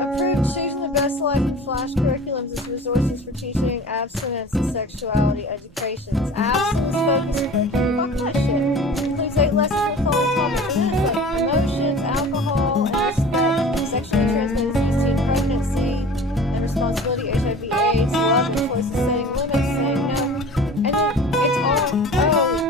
Approved choosing the best life and flash curriculums as resources for teaching abstinence and sexuality education. It's abstinence focused. Fuck that shit. Includes 8 lessons with following topics in it, like emotions, alcohol, and respect, sexually transmitted disease, teen pregnancy, and responsibility, HIV/AIDS, love and choices, setting limits, saying no. And then it's all,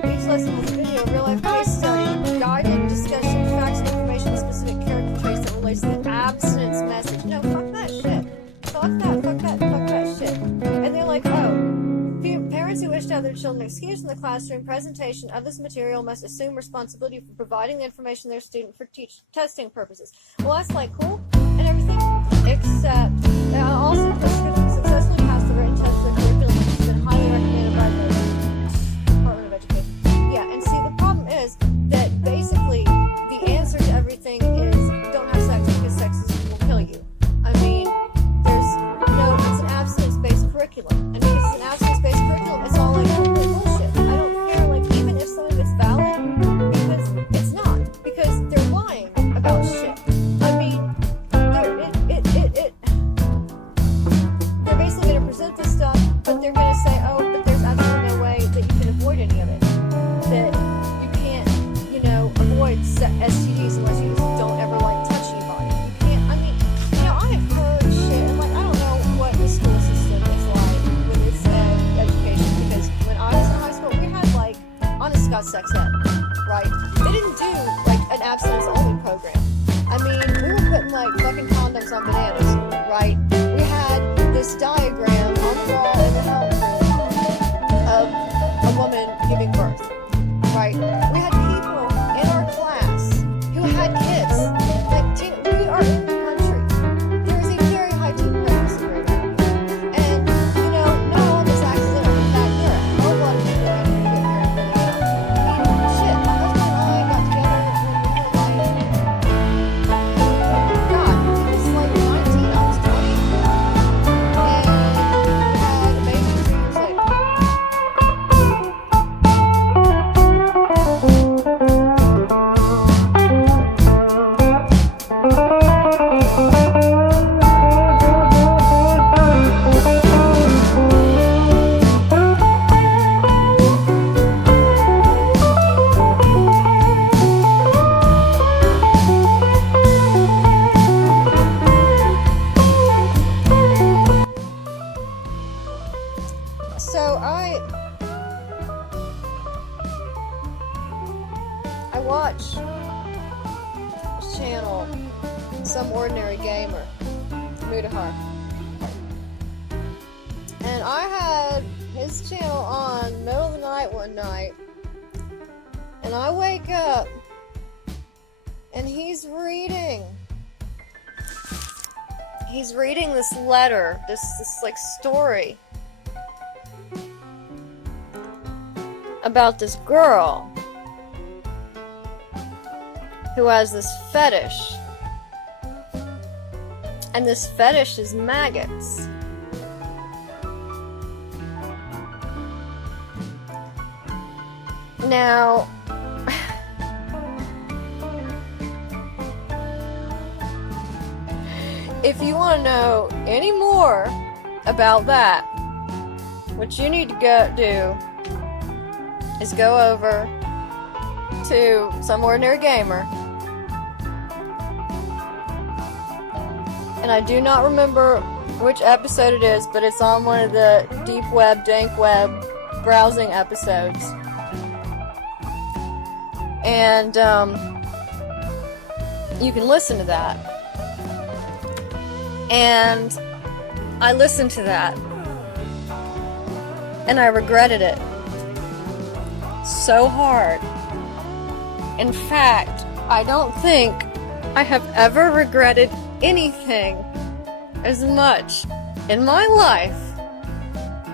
each lesson is a video, real life case study, guided discussion, facts and information, specific character traits that relates to the abstinence message. No, fuck that shit. Fuck that shit. And they're like, parents who wish to have their children excused from the classroom presentation of this material must assume responsibility for providing the information to their student for testing purposes. Well, that's like cool and everything, except also successfully passed the written test for the curriculum, which has been highly recommended by the Department of Education. Yeah, and see, the problem is that basically the answer to everything is don't have sex because sex will kill you. I mean, it's an abstinence-based curriculum, and because it's an abstinence-based curriculum, it's all like complete bullshit. I don't care, like, even if some of it's valid, because it's not, because they're lying about shit. I mean, they're basically going to present this stuff, but they're going to say, but there's absolutely no way that you can avoid any of it. That you can't, avoid STDs unless you don't ever, touch anybody. You can't, I mean, I have heard shit, and, I don't know what the school system is like with its education, because when I was in high school, we had, honest God sex ed, right? They didn't do, an abstinence-only program. I mean, we were putting, fucking condoms on bananas, right? We had this diagram on the wall in the health room of a woman giving birth, right? We had people in our class who had kids. We are in the country. There is a very high teen pregnancy rate. And, not all of this accidental. In fact, there are a whole lot of people out here to get married really young. I mean, shit, my husband and I got together when we were God, he was 19, I was 20. And we had a baby 3 years later. So I watch this channel, Some Ordinary Gamer, Mudahar. And I had his channel on middle of the night one night, and I wake up and he's reading this letter, this story about this girl who has this fetish, and this fetish is maggots. Now, if you want to know any more about that, what you need to go do is go over to Some Ordinary Gamer, and I do not remember which episode it is, but it's on one of the deep web, dank web browsing episodes, and you can listen to that. And I listened to that, and I regretted it so hard. In fact, I don't think I have ever regretted anything as much in my life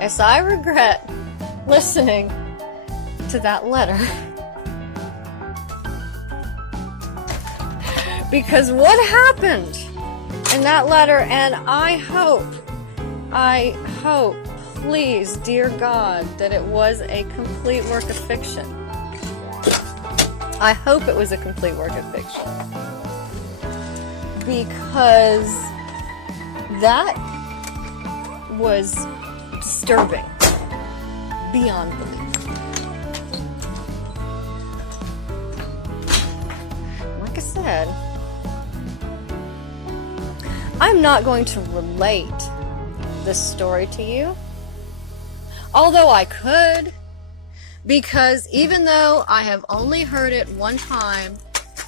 as I regret listening to that letter. Because what happened in that letter, and I hope, please, dear God, that it was a complete work of fiction. I hope it was a complete work of fiction. because that was disturbing beyond belief. Like I said, I'm not going to relate this story to you, although I could, because even though I have only heard it one time,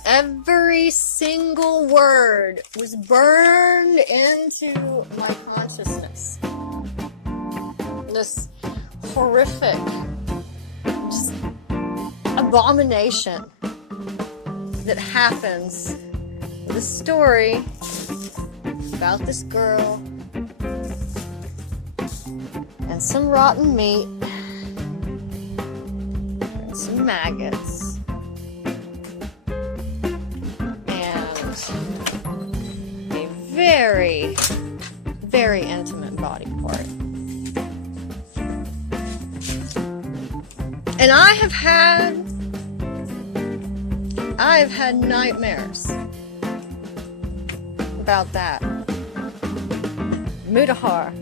every single word was burned into my consciousness. This horrific, just abomination that happens. This story about this girl and some rotten meat and some maggots and a very, very intimate body part. And I have had nightmares about that. Mutahar.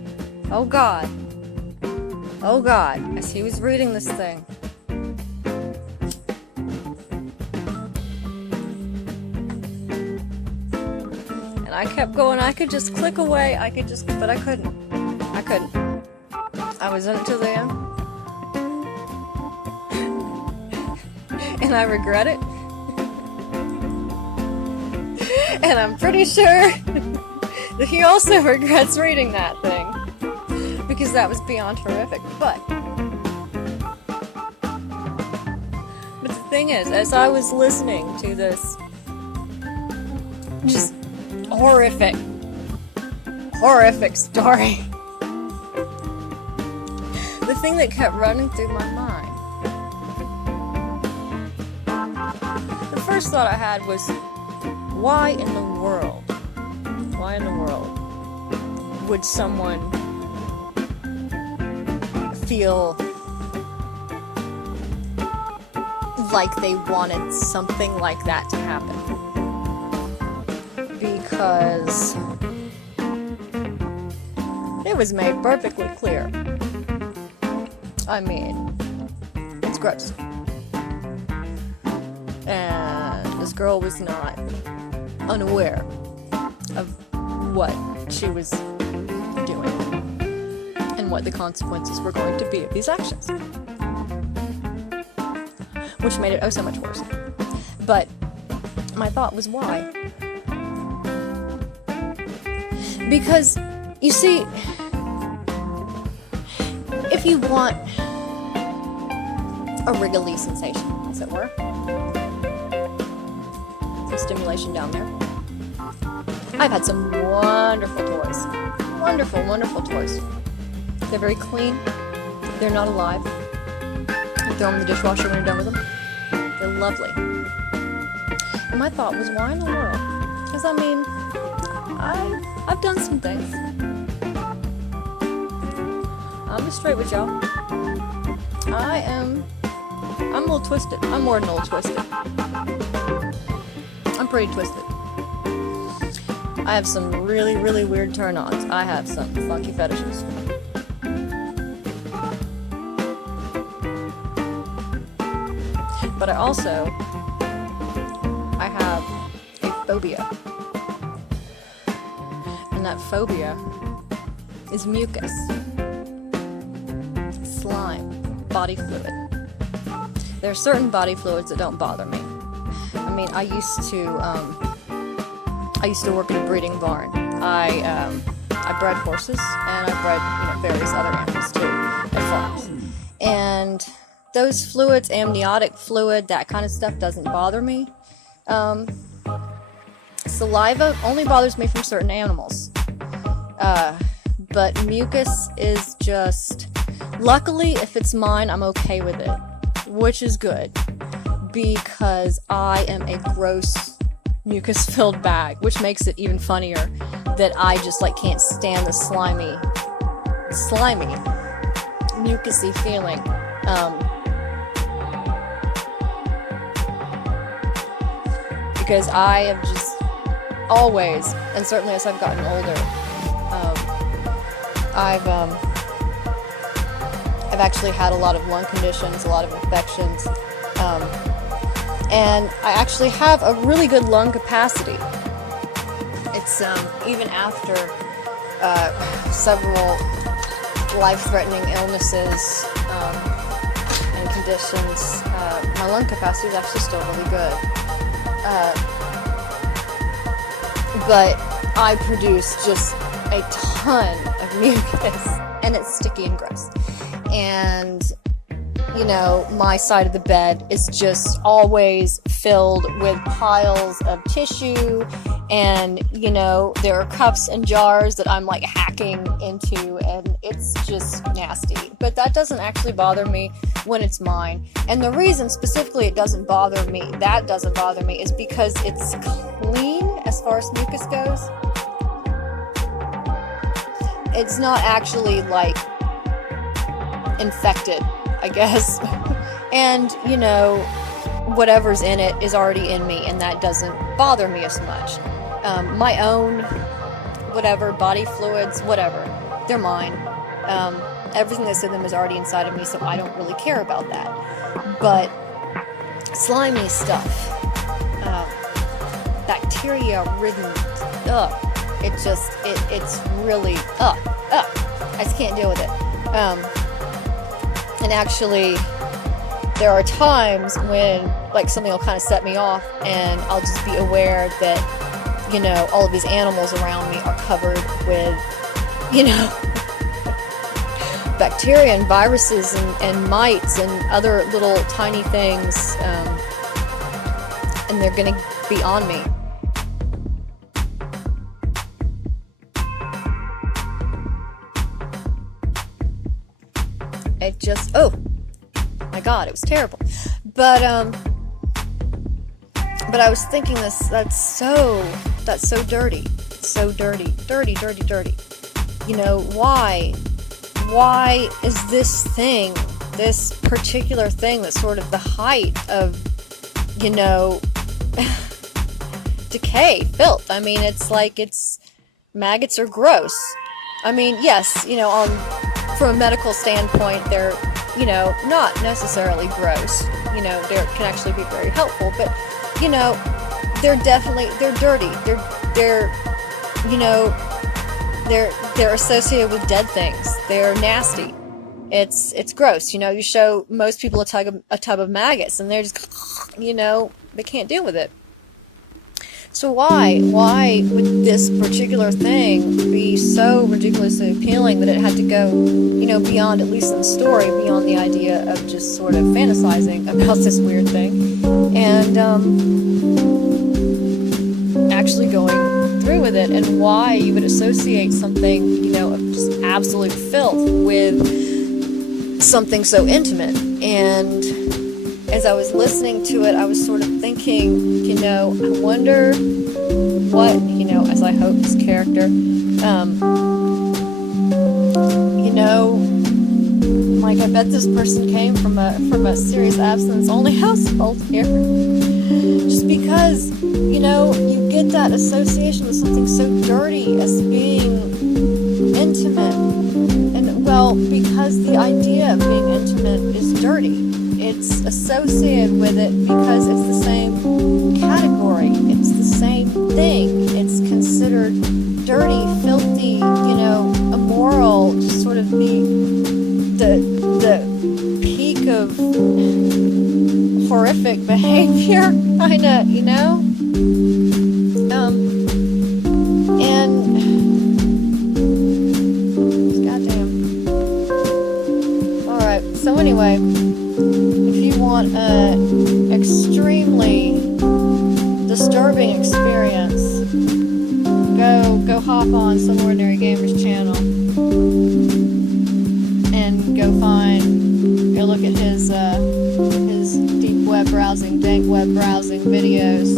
Oh God. Oh God. As he was reading this thing. And I kept going. I could just click away. But I couldn't. I was in it till the end. And I regret it. And I'm pretty sure that he also regrets reading that thing, because that was beyond horrific. But the thing is, as I was listening to this just horrific story, the thing that kept running through my mind, the first thought I had was, why in the world would someone feel like they wanted something like that to happen? Because it was made perfectly clear. I mean, it's gross. And this girl was not unaware of what she was doing and what the consequences were going to be of these actions, which made it oh so much worse. But my thought was, why? Because, you see, if you want a wriggly sensation, as it were, some stimulation down there, I've had some wonderful toys. Wonderful, wonderful toys. They're very clean. They're not alive. You throw them in the dishwasher when you're done with them. They're lovely. And my thought was, why in the world? Because, I mean, I've done some things. I'll be straight with y'all. I'm a little twisted. I'm more than a little twisted. I'm pretty twisted. I have some really, really weird turn-ons. I have some funky fetishes. But I have a phobia. And that phobia is mucus, slime, body fluid. There are certain body fluids that don't bother me. I mean, I used to work in a breeding barn. I bred horses, and I bred, various other animals too, at farms. And those fluids, amniotic fluid, that kind of stuff doesn't bother me. Saliva only bothers me from certain animals. But mucus is just, luckily, if it's mine, I'm okay with it, which is good, because I am a gross mucus-filled bag, which makes it even funnier that I just can't stand the slimy, mucusy feeling. Because I have just always, and certainly as I've gotten older, I've actually had a lot of lung conditions, a lot of infections, and I actually have a really good lung capacity. It's even after several life-threatening illnesses and conditions, my lung capacity is actually still really good. But I produce just a ton of mucus, and it's sticky and gross. And, you know, my side of the bed is just always filled with piles of tissue, and, you know, there are cups and jars that I'm like hacking into, and it's just nasty. But that doesn't actually bother me when it's mine. And the reason specifically it doesn't bother me, is because it's clean as far as mucus goes. It's not actually like infected, I guess. And, you know, whatever's in it is already in me, and that doesn't bother me as much. My own, whatever, body fluids, whatever, they're mine. Everything that's in them is already inside of me, so I don't really care about that. But slimy stuff, bacteria-ridden, it's really, I just can't deal with it. And actually, there are times when, like, something will kind of set me off, and I'll just be aware that, you know, all of these animals around me are covered with, you know, bacteria and viruses and mites and other little tiny things, and they're gonna be on me. It just, oh my God, it was terrible. But I was thinking that's so dirty. So dirty. You know, why is this thing, this particular thing that's sort of the height of, you know, decay, filth? I mean, it's like, maggots are gross. I mean, yes, you know, from a medical standpoint, they're, you know, not necessarily gross. You know, they can actually be very helpful, but, you know, they're dirty. They're, you know, they're associated with dead things. They're nasty. It's gross. You know, you show most people a tub of maggots, and they're just, you know, they can't deal with it. So why would this particular thing be so ridiculously appealing that it had to go, you know, beyond, at least in the story, beyond the idea of just sort of fantasizing about this weird thing, and actually going through with it, and why you would associate something, you know, of just absolute filth with something so intimate. And as I was listening to it, I was sort of thinking, you know, I wonder what, you know, as I hope this character, you know, like, I bet this person came from a serious abstinence-only household here. Just because, you know, you get that association with something so dirty as being intimate. And, well, because the idea of being intimate is dirty. It's associated with it because it's the same category. It's the same thing. It's considered dirty, filthy, you know, immoral, just sort of the peak of horrific behavior, kind of, you know? And goddamn. Alright, so anyway, if you want an extremely disturbing experience, go hop on Some Ordinary Gamers channel and go look at his deep web browsing, dank web browsing videos,